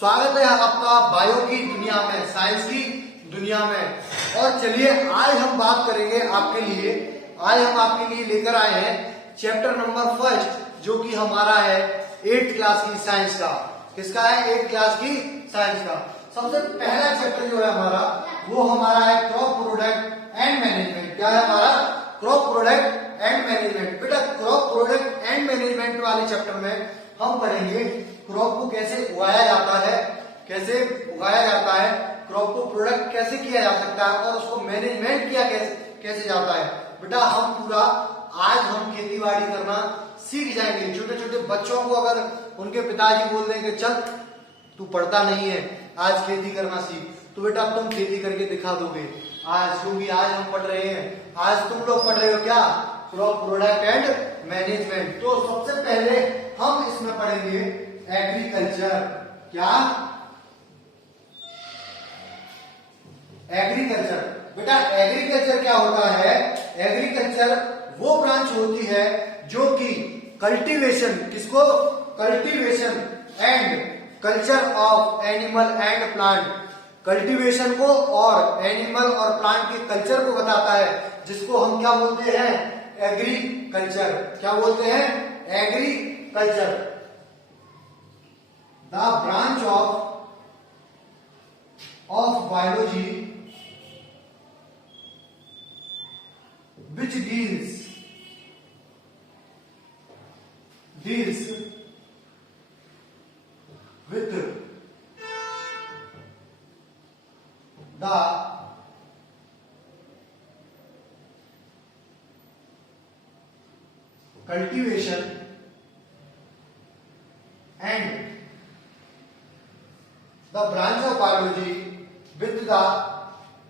स्वागत है आपका बायो की दुनिया में, साइंस की दुनिया में। और चलिए आज हम बात करेंगे आपके लिए, आज हम आपके लिए लेकर आए हैं चैप्टर नंबर फर्स्ट, जो कि हमारा है 8th क्लास की साइंस का। किसका है? 8th क्लास की साइंस का। सबसे पहला चैप्टर जो है हमारा, वो हमारा है क्रॉप प्रोडक्ट एंड मैनेजमेंट। क्या है हमारा? Crop product and management. बेटा क्रॉप प्रोडक्ट एंड मैनेजमेंट वाले चैप्टर में हम पढ़ेंगे क्रॉप को कैसे उगाया जाता है, कैसे उगाया जाता है, क्रॉप को प्रोडक्ट कैसे किया जा सकता है और उसको मैनेजमेंट किया कैसे जाता है। बेटा हम पूरा आज हम खेती बाड़ी करना सीख जाएंगे। छोटे छोटे बच्चों को अगर उनके पिताजी बोल देंगे चल तू पढ़ता नहीं है, आज खेती करना सीख, तो बेटा तुम खेती करके दिखा दोगे आज, क्योंकि आज हम पढ़ रहे हैं, आज तुम लोग पढ़ रहे हो क्या? Crop product and management. तो सबसे पहले हम इसमें पढ़ेंगे एग्रीकल्चर। क्या? एग्रीकल्चर। बेटा एग्रीकल्चर क्या होता है? एग्रीकल्चर वो ब्रांच होती है जो कि कल्टीवेशन, किसको? Cultivation and culture of animal and plant, cultivation को और एनिमल और प्लांट के कल्चर को बताता है, जिसको हम क्या बोलते हैं? एग्रीकल्चर। क्या बोलते हैं? Agriculture. The branch of biology which deals with the cultivation and the branch of biology with the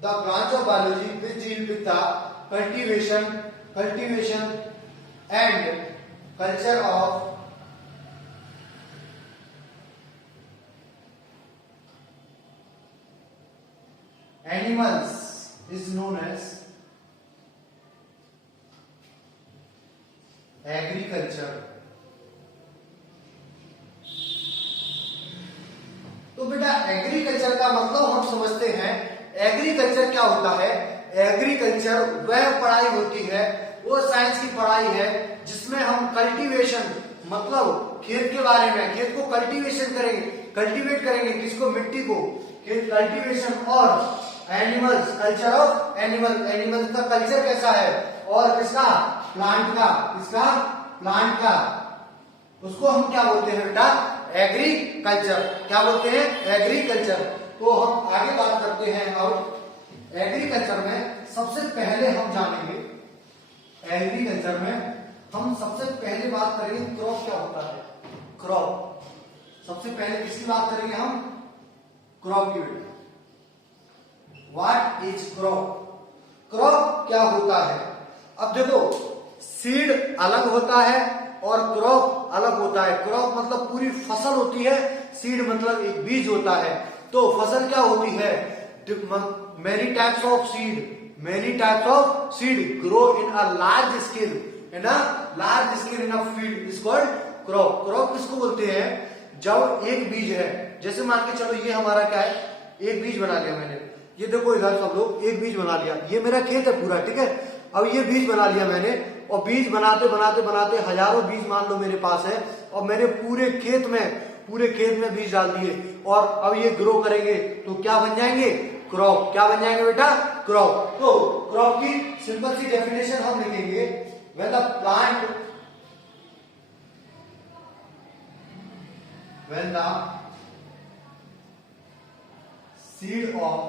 branch of biology which deal with the cultivation and culture of animals is known as agriculture. तो बेटा agriculture का मतलब हम समझते हैं, agriculture क्या होता है? एग्रीकल्चर वह पढ़ाई होती है, वो साइंस की पढ़ाई है जिसमें हम कल्टीवेशन, मतलब खेत के बारे में, खेत को कल्टीवेशन करेंगे, कल्टीवेट करेंगे, किसको? मिट्टी को। खेत कल्टीवेशन और animals, culture of animal, animals का कल्चर कैसा है और किसका? प्लांट का। किसका? प्लांट का। उसको हम क्या बोलते हैं बेटा? एग्रीकल्चर। क्या बोलते हैं? एग्रीकल्चर। तो हम आगे बात करते हैं और एग्रीकल्चर में सबसे पहले हम जानेंगे, एग्रीकल्चर में हम सबसे पहले बात करेंगे क्रॉप क्या होता है। क्रॉप सबसे पहले किसकी बात करेंगे हम? क्रॉप की। बेटा व्हाट इज क्रॉप? क्रॉप क्या होता है? अब देखो सीड अलग होता है और क्रॉप अलग होता है। क्रॉप मतलब पूरी फसल होती है, सीड मतलब एक बीज होता है। तो फसल क्या होती है? many types of seed grow in a large scale, in a field is called crop। crop किसको बोलते हैं? जब एक बीज है, जैसे मान के चलो ये हमारा क्या है? एक बीज बना लिया मैंने, ये देखो इधर सब लोग एक बीज बना लिया, ये मेरा खेत है पूरा, ठीक है। अब ये बीज बना लिया मैंने, और बीज बनाते बनाते बनाते हजारों बीज मान लो मेरे पास है, और मैंने पूरे खेत में बीज डाल दिए, और अब ये ग्रो करेंगे तो क्या बन जाएंगे? क्रॉप। क्या बन जाएंगे बेटा? क्रॉप। तो क्रॉप की सिंपल सी डेफिनेशन हम लिखेंगे, when the seed of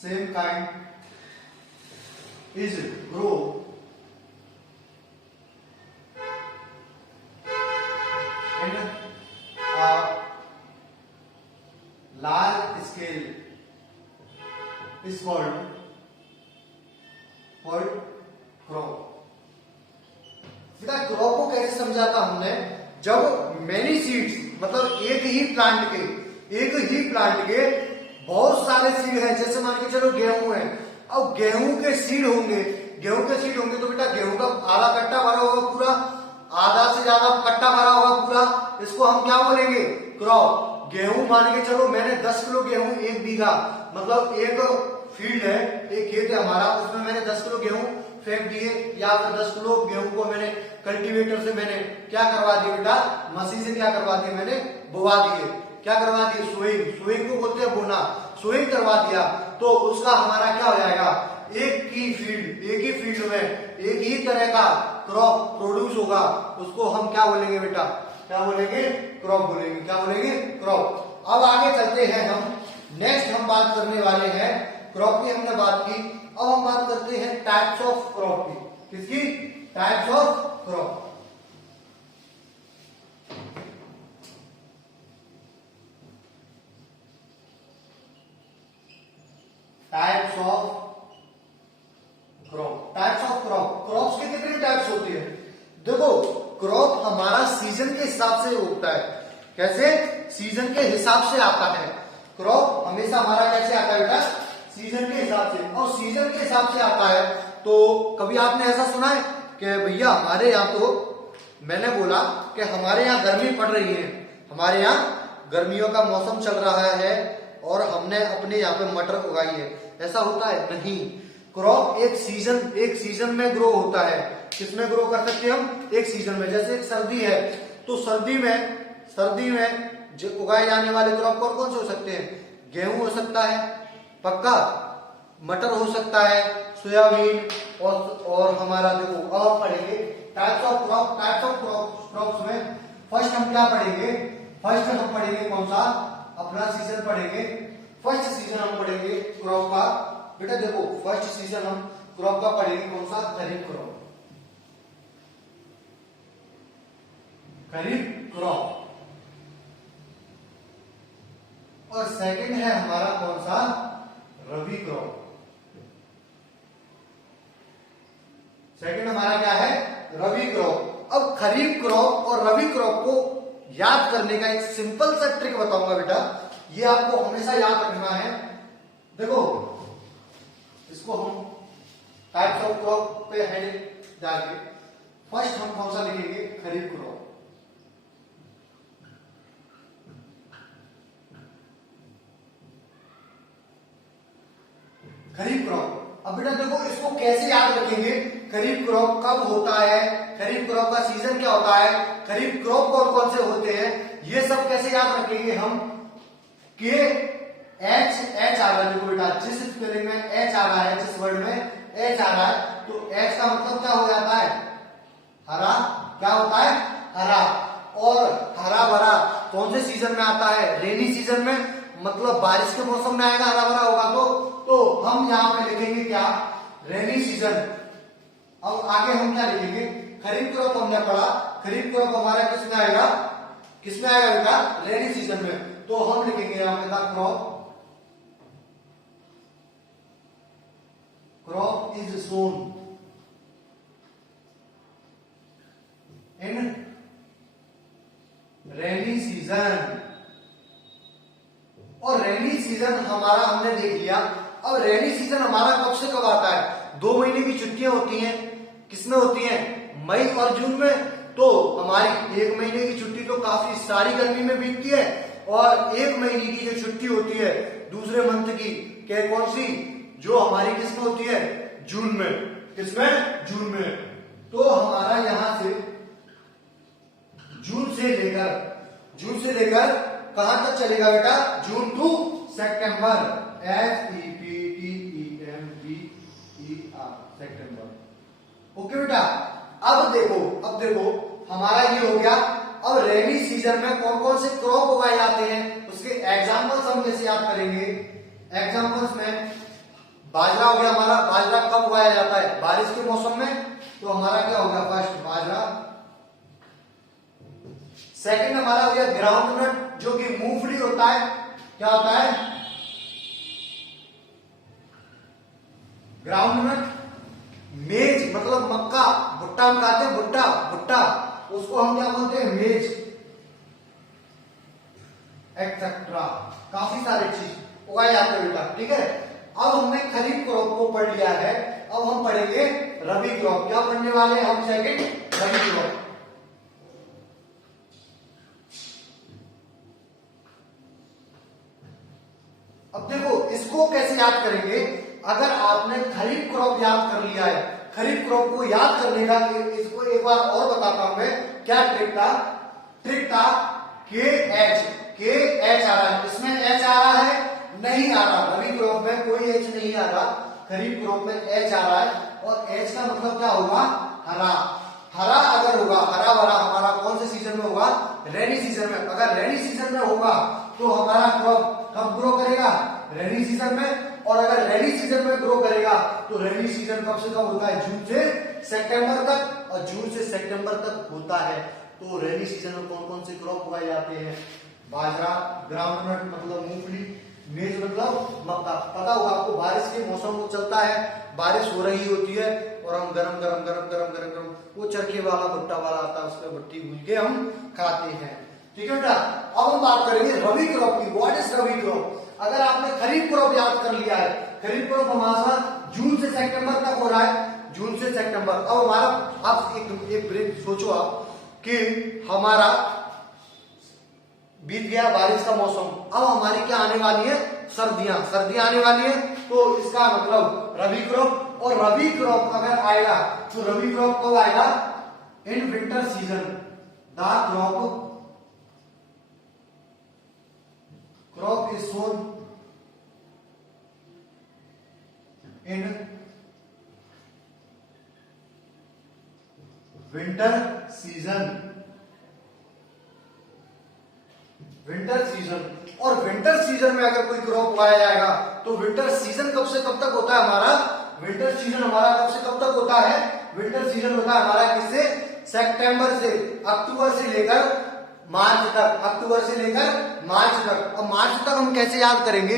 same kind is grow in a large scale is called crop। बेटा क्रॉप को कैसे समझाता हमने? जब मेनी सीड्स, मतलब एक ही प्लांट के बहुत सारे सीड हैं, जैसे मान के चलो गेहूं है, अब गेहूं के सीड होंगे तो बेटा गेहूं का आधा कट्टा भरा होगा पूरा, आधा से ज्यादा कट्टा भरा होगा पूरा, इसको हम क्या बोलेंगे? क्रॉप। गेहूं मान के चलो मैंने 10 किलो गेहूं, 1 बीघा मतलब एक फील्ड है, एक खेत है हमारा, उसमें मैंने 10 किलो गेहूं फेंक दिए, या फिर 10 किलो गेहूं को मैंने कल्टीवेटर से मैंने क्या करवा दिया बेटा, मशीन से क्या करवा दिया, मैंने बोवा दिए, क्या करवा दिए, सोइंग, सोइंग को बोलते हैं बोना, सोइंग करवा दिया, तो उसका हमारा क्या हो जाएगा, एक ही फील्ड में एक ही तरह का क्रॉप प्रोड्यूस होगा, उसको हम क्या बोलेंगे बेटा, क्या बोलेंगे, क्रॉप बोलेंगे, क्या बोलेंगे, क्रॉप। अब आगे चलते हैं हम, नेक्स्ट हम बात करने वाले हैं, क्रॉप की हमने बात की, अब हम बात करते हैं टाइप्स ऑफ क्रॉप की। किसकी, types of crop. Types of crop, types of crop, crops के कितने टाइप्स होती है, देखो क्रॉप हमारा सीजन के हिसाब से उगता है, कैसे, सीजन के हिसाब से आता है, क्रॉप हमेशा हमारा कैसे आता है बेटा, सीजन के हिसाब से, और सीजन के हिसाब से आता है। तो कभी आपने ऐसा सुना है कि भैया हमारे यहाँ, तो मैंने बोला कि हमारे यहाँ गर्मी पड़ रही है, हमारे यहाँ गर्मियों का मौसम चल रहा है और हमने अपने यहाँ पे मटर उगाई है, ऐसा होता है नहीं, क्रॉप एक सीजन में ग्रो होता है। किसमें ग्रो कर सकते हैं हम, एक सीजन में, जैसे एक सर्दी है तो सर्दी में जो उगाए जाने वाले क्रॉप कौन कौन से हो सकते हैं, गेहूं हो सकता है, पक्का, मटर हो सकता है, सोयाबीन, और हमारा देखो अब हम पढ़ेंगे types of crop. Types of crops में फर्स्ट हम क्या पढ़ेंगे, फर्स्ट हम पढ़ेंगे कौन सा, अपना सीजन पढ़ेंगे, फर्स्ट सीजन हम पढ़ेंगे क्रॉप का, बेटा देखो फर्स्ट सीजन हम क्रॉप का पढ़ेंगे कौन सा, खरीफ क्रॉप, खरीफ क्रॉप। और सेकंड है हमारा कौन सा, रबी क्रॉप। सेकंड हमारा क्या है, रबी क्रॉप। अब खरीफ क्रॉप और रबी क्रॉप को याद करने का एक सिंपल सा ट्रिक बताऊंगा बेटा, ये आपको हमेशा याद रखना है। देखो इसको हम टाइप्स ऑफ क्रॉप पे हेडिंग डाल के फर्स्ट हम कौन सा लिखेंगे, खरीफ क्रॉप, खरीफ क्रॉप। अब बेटा देखो इसको कैसे याद रखेंगे, खरीफ क्रॉप कब होता है, खरीफ क्रॉप का सीजन क्या होता है, खरीफ क्रॉप कौन कौन से होते हैं, ये सब कैसे याद रखेंगे हम, कि एच आ रहा है, देखो बेटा जिस स्पेलिंग में एच आ रहा है, जिस वर्ड में एच आ रहा है, तो एच का मतलब क्या हो जाता है, हरा, क्या होता है, हरा। और हरा भरा कौन से सीजन में आता है, रेनी सीजन में, मतलब बारिश के मौसम में आएगा, हरा भरा होगा, तो हम यहाँ पे लिखेंगे क्या, रेनी सीजन। अब आगे हम क्या लिखेंगे, खरीफ क्रॉप हमने पढ़ा, खरीफ क्रॉप हमारा किसमें आएगा, किसमें आएगा बेटा, रेनी सीजन में, तो हम लिखेंगे यहाँ पे crop, crop is sown in rainy season. और रेनी सीजन हमारा हमने देख लिया। अब रेनी सीजन हमारा कब से कब आता है, 2 महीने की छुट्टियां होती हैं, किसमें होती हैं, मई और जून में। तो हमारी 1 महीने की छुट्टी तो काफी सारी गर्मी में बीतती है, और 1 महीने की जो छुट्टी होती है दूसरे मंथ की, क्या कौन सी, जो हमारी किसमें होती है, जून में, किसमें, जून में। तो हमारा यहां से जून से लेकर कहां तक चलेगा बेटा, जून टू सितंबर, SEPTEMBER, सितंबर। ओके बेटा, अब देखो हमारा ये हो गया। अब रेनी सीजन में कौन कौन से क्रॉप उगाए जाते हैं, उसके एग्जाम्पल्स हम जैसे याद करेंगे। एग्जाम्पल्स में बाजरा हो गया हमारा, बाजरा कब उगाया जाता है, बारिश के मौसम में, तो हमारा क्या होगा, फर्स्ट बाजरा। सेकंड हमारा हो गया ग्राउंडनट, जो कि मूंगफली होता है, क्या होता है, ग्राउंडनट। मेज मतलब मक्का, भुट्टा हम खाते हैं, भुट्टा, उसको हम क्या बोलते हैं, मेज, एक्सेट्रा, काफी सारे चीज उगाए जाते हैं बेटा, ठीक है। अब हमने खरीफ क्रॉप को पढ़ लिया है, अब हम पढ़ेंगे रबी क्रॉप। क्या पढ़ने वाले हैं हम, सेकंड रबी क्रॉप। अब देखो इसको कैसे याद करेंगे। अगर आपने खरीफ क्रॉप याद कर लिया है, खरीफ क्रॉप को याद करने का इसको एक बार और बताता हूं मैं, क्या ट्रिक था के एच आ रहा है, इसमें एच आ रहा है नहीं आ रहा, रबी क्रॉप में कोई एच नहीं आ रहा, खरीफ क्रॉप में एच आ रहा है। और एच का मतलब क्या होगा, हरा। हरा अगर होगा, हरा भरा हमारा कौन से सीजन में होगा, रेनी सीजन में। अगर रेनी सीजन में होगा तो हमारा क्रॉप कब ग्रो करेगा, रेनी सीजन में। और अगर रेनी सीजन में ग्रो करेगा तो रेनी सीजन कब से कब होता है, जून से सितंबर तक, और जून से सितंबर तक होता है। तो रेनी सीजन में कौन कौन से क्रॉप उगाए जाते हैं, बाजरा, ग्राउंडनट मतलब मूंगफली, मेज मतलब मक्का। पता होगा आपको, बारिश के मौसम में चलता है, बारिश हो रही होती है और हम गरम गरम गरम गरम गरम गरम वो चरखे वाला भुट्टा वाला आता है, उसमें भुट्टी भून के हम खाते हैं। ठीक है बेटा। अब हम बात करेंगे रबी क्रॉप की। What is rabi crop. अगर आपने खरीफ क्रॉप याद कर लिया है, खरीफ क्रॉप हमारा जून से सितंबर तक हो रहा है, जून से सितंबर। अब हमारा, आप एक ब्रेक सोचो आप कि हमारा बीत गया बारिश का मौसम, अब हमारी क्या आने वाली है, सर्दियां आने वाली है। तो इसका मतलब रबी क्रॉप। और रबी क्रॉप अगर आएगा तो रबी क्रॉप कब आएगा, in winter season. The crop is sown in winter season. Winter season. और विंटर सीजन में अगर कोई क्रॉप उगाया जाएगा तो विंटर सीजन कब से कब तक होता है हमारा, विंटर सीजन हमारा कब से कब तक होता है, विंटर सीजन होता है हमारा किससे, सितंबर से, अक्टूबर से लेकर मार्च तक, अक्टूबर से लेकर मार्च तक। और मार्च तक हम कैसे याद करेंगे,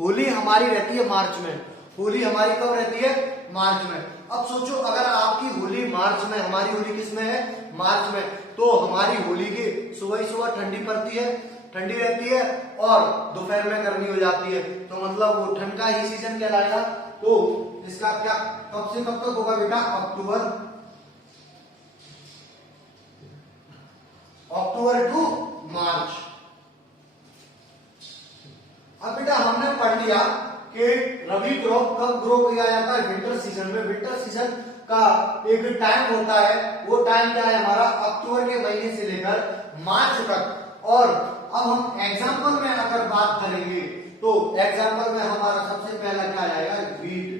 होली हमारी रहती है मार्च में, होली हमारी कब रहती है, मार्च में। अब सोचो अगर आपकी होली मार्च में, हमारी होली किस में है, मार्च में, तो हमारी होली की सुबह ही सुबह ठंडी पड़ती है, ठंडी रहती है और दोपहर में गर्मी हो जाती है, तो मतलब वो ठंड का ही सीजन कहलाएगा। तो इसका क्या कब से कब तक होगा बेटा, अक्टूबर टू मार्च। अब बेटा हमने पढ़ लिया कि रबी क्रॉप कब ग्रो किया जाता है, विंटर सीजन में। विंटर सीजन का एक टाइम होता है, वो टाइम क्या है हमारा, अक्टूबर के महीने से लेकर मार्च तक। और अब हम एग्जाम्पल में अगर बात करेंगे तो एग्जाम्पल में हमारा सबसे पहला क्या आएगा, वीट।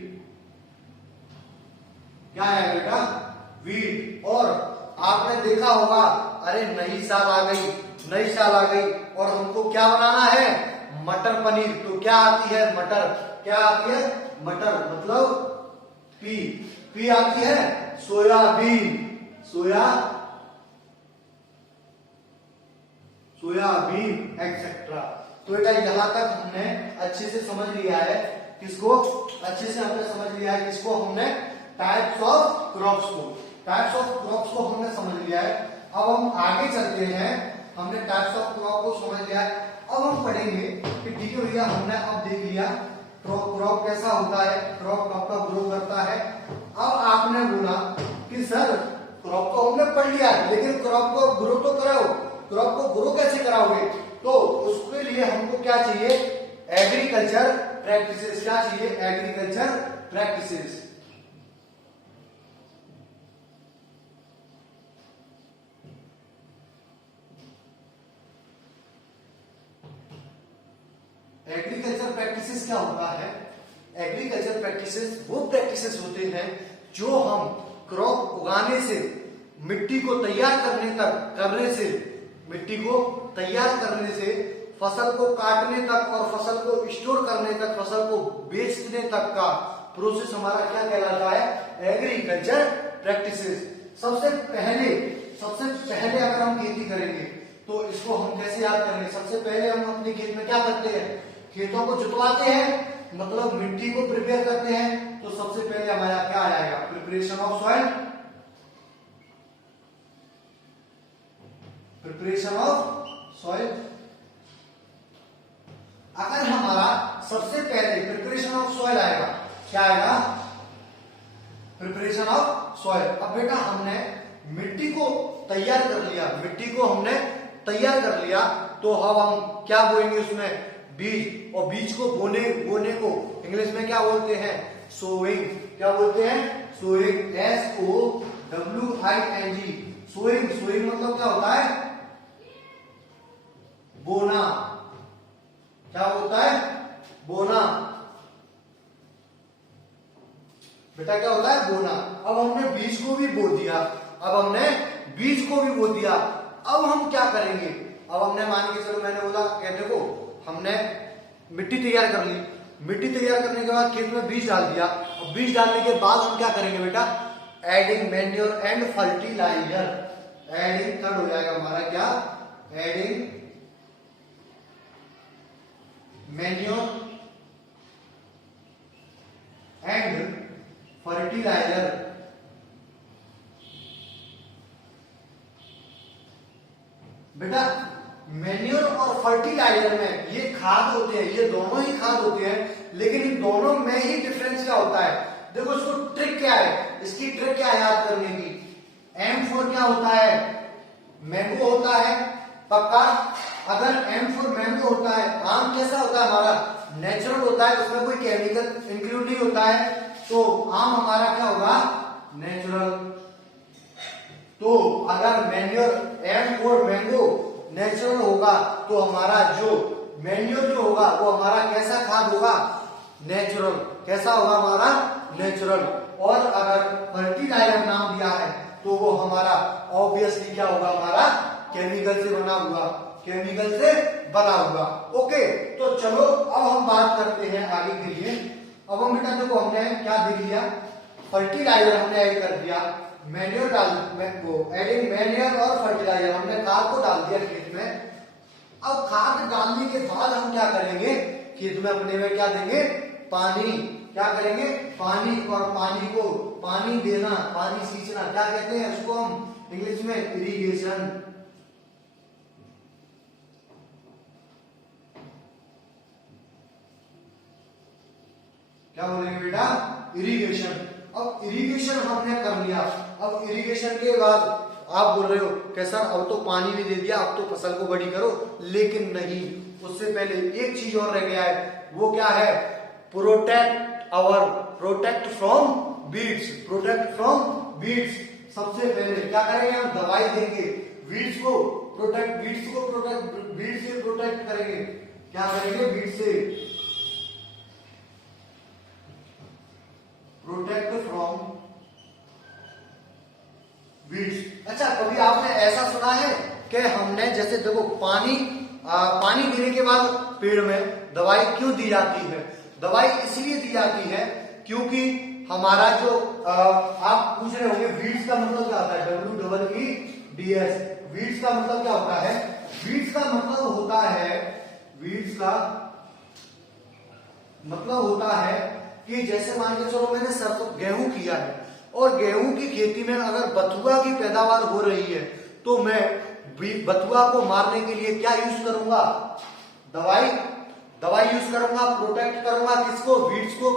क्या है बेटा, वीट। और आपने देखा होगा, अरे नई साल आ गई, नई साल आ गई और हमको क्या बनाना है, मटर पनीर। तो क्या आती है, मटर। क्या आती है, मटर मतलब पी आती है, सोयाबीन, सोयाबीन एक्सेट्रा। तो बेटा यहां तक हमने अच्छे से समझ लिया है, किसको, अच्छे से हमने समझ लिया है, किसको, हमने टाइप्स ऑफ क्रॉप्स को, टाइप्स ऑफ क्रॉप्स को हमने समझ लिया है। अब हम आगे चलते हैं, हमने टाइप्स ऑफ क्रॉप को समझ लिया है। अब हम पढ़ेंगे कि ठीक है भैया, हमने अब देख लिया क्रॉप कैसा होता है, क्रॉप कब कब ग्रो करता है। अब आपने बोला कि सर क्रॉप तो हमने पढ़ लिया लेकिन क्रॉप को ग्रो तो कराओ, क्रॉप को ग्रो कैसे कराओगे, तो उसके लिए हमको क्या चाहिए, एग्रीकल्चर प्रैक्टिसेस। क्या चाहिए, एग्रीकल्चर प्रैक्टिसेस। एग्रीकल्चर प्रैक्टिसेस क्या होता है, एग्रीकल्चर प्रैक्टिसेस वो प्रैक्टिसेस होते हैं जो हम क्रॉप उगाने से, मिट्टी को तैयार करने से, मिट्टी को तैयार करने से, फसल को काटने तक और फसल को स्टोर करने तक, फसल को बेचने तक का प्रोसेस हमारा क्या कहलाता है, एग्रीकल्चर प्रैक्टिसेस। सबसे पहले अगर हम खेती करेंगे तो इसको हम कैसे याद करेंगे, सबसे पहले हम अपने खेत में क्या करते हैं, खेतों को जुतवाते हैं, मतलब मिट्टी को प्रिपेयर करते हैं। तो सबसे पहले हमारा क्या आएगा, preparation of soil, preparation of soil. अगर हमारा सबसे पहले प्रिपरेशन ऑफ सॉइल आएगा, क्या आएगा, प्रिपरेशन ऑफ सॉइल। अब बेटा हमने मिट्टी को तैयार कर लिया, मिट्टी को हमने तैयार कर लिया, तो अब हम क्या बोएंगे उसमें, बीज, और बीज को बोने को इंग्लिश में क्या बोलते हैं? सोइंग। क्या बोलते हैं? सोइंग। SOWING। सोइंग। सोइंग मतलब क्या होता है? बोना। क्या होता है? बोना। बेटा क्या होता है? बोना। अब हमने बीज को भी बो दिया। अब हम क्या करेंगे? अब हमने मान के चलो, मैंने बोला कहते को हमने मिट्टी तैयार कर ली। मिट्टी तैयार करने के बाद खेत में बीज डाल दिया। अब बीज डालने के बाद हम क्या करेंगे बेटा? Adding manure and fertiliser. Adding third हो जाएगा हमारा क्या? Adding manure and fertiliser. बेटा मैन्योर और फर्टिलाइजर में ये खाद होते हैं, ये दोनों ही खाद होते हैं, लेकिन इन दोनों में ही डिफरेंस क्या होता है? देखो इसको ट्रिक क्या है, इसकी ट्रिक क्या है याद करने की? M4 क्या होता है? मैंगो होता है पक्का। अगर M4 मैंगो होता है, आम कैसा होता है हमारा? नेचुरल होता है, उसमें कोई केमिकल इंक्लूड नहीं होता है, तो आम हमारा क्या होगा? नेचुरल। तो अगर मैन्योर M4 मैंगो नेचुरल होगा तो हमारा जो मैन्योर जो होगा वो हमारा कैसा खाद होगा? नेचुरल। कैसा होगा हमारा? नेचुरल। और अगर फर्टिलाइजर नाम दिया है तो वो हमारा ऑब्वियसली क्या होगा? हमारा केमिकल से बना हुआ। ओके, तो चलो अब हम बात करते हैं आगे के लिए। अब हम बेटा देखो हमने क्या देख लिया? फर्टिलाइजर हमने ऐड कर दिया, मैन्योर एडिंग मैन्योर और फर्टिलाइजर, हमने खाद को डाल दिया खेत में। अब खाद डालने के बाद हम क्या करेंगे? खेत में अपने में क्या देंगे? पानी। क्या करेंगे? पानी। और पानी को पानी देना, पानी सींचना, क्या कहते हैं उसको हम इंग्लिश में? इरिगेशन। क्या बोलेंगे बेटा? इरिगेशन। अब इरिगेशन हमने कर लिया। अब इरिगेशन के बाद आप बोल रहे हो कि सर अब तो पानी भी दे दिया, अब तो फसल को बड़ी करो, लेकिन नहीं, उससे पहले एक चीज और रह गया है। वो क्या है? Protect from beads. सबसे पहले क्या करेंगे? हम दवाई देंगे बीड्स से प्रोटेक्ट करेंगे। क्या करेंगे? बीड्स से प्रोटेक्ट फ्रॉम बीड्स। अच्छा, कभी आपने ऐसा सुना है कि हमने जैसे देखो पानी देने के बाद पेड़ में दवाई क्यों दी जाती है? दवाई इसलिए दी जाती है क्योंकि हमारा जो आप पूछ रहे होंगे वीड्स का मतलब क्या होता है? WEEDS। वीड्स का मतलब क्या होता है? वीड्स का मतलब होता है कि जैसे मान के चलो मैंने सरसों गेहूं किया है, और गेहूं की खेती में अगर बथुआ की पैदावार हो रही है तो मैं बथुआ को मारने के लिए क्या यूज करूंगा? दवाई यूज करूंगा, प्रोटेक्ट करूंगा किसको? वीड्स को।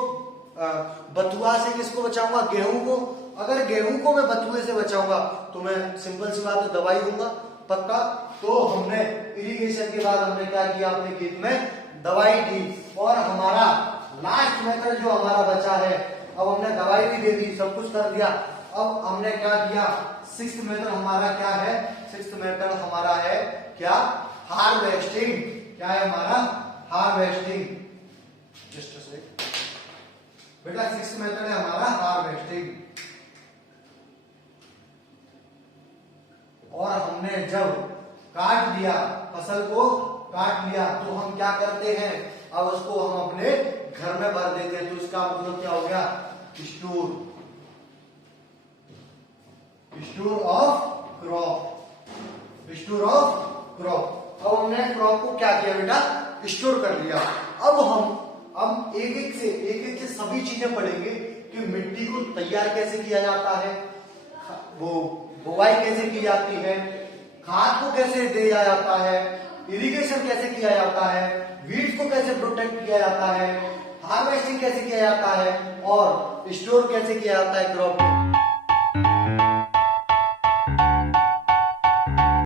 बथुआ से किसको बचाऊंगा? गेहूं को। अगर गेहूं को मैं बथुए से बचाऊंगा तो मैं सिंपल सी बात है दवाई दूंगा पक्का। तो हमने इरिगेशन के बाद हमने क्या किया? अपने खेत में दवाई दी, और हमारा लास्ट मेथड जो हमारा बचा है, अब हमने दवाई भी दे दी, सब कुछ कर दिया, अब हमने क्या किया? सिक्स्थ मेथड हमारा क्या है? सिक्स्थ मेथड हमारा है क्या? हार्वेस्टिंग। क्या है हमारा? हार्वेस्टिंग। जस्ट अ सेकंड बेटा, सिक्स्थ मेथड है हमारा हार्वेस्टिंग। और हमने जब काट दिया, फसल को काट लिया, तो हम क्या करते हैं? अब उसको हम अपने घर में भर देते हैं, तो इसका मतलब क्या हो गया? Store of crop. अब हमने क्रॉप को क्या किया बेटा? स्टोर कर लिया। अब हम एक एक से सभी चीजें पढ़ेंगे कि मिट्टी को तैयार कैसे किया जाता है, वो बुवाई कैसे की जाती है, खाद को कैसे दिया जाता है, इरिगेशन कैसे किया जाता है, वीड्स को कैसे प्रोटेक्ट किया जाता है, हार्वेस्टिंग कैसे किया जाता है, और स्टोर कैसे किया जाता है क्रॉप।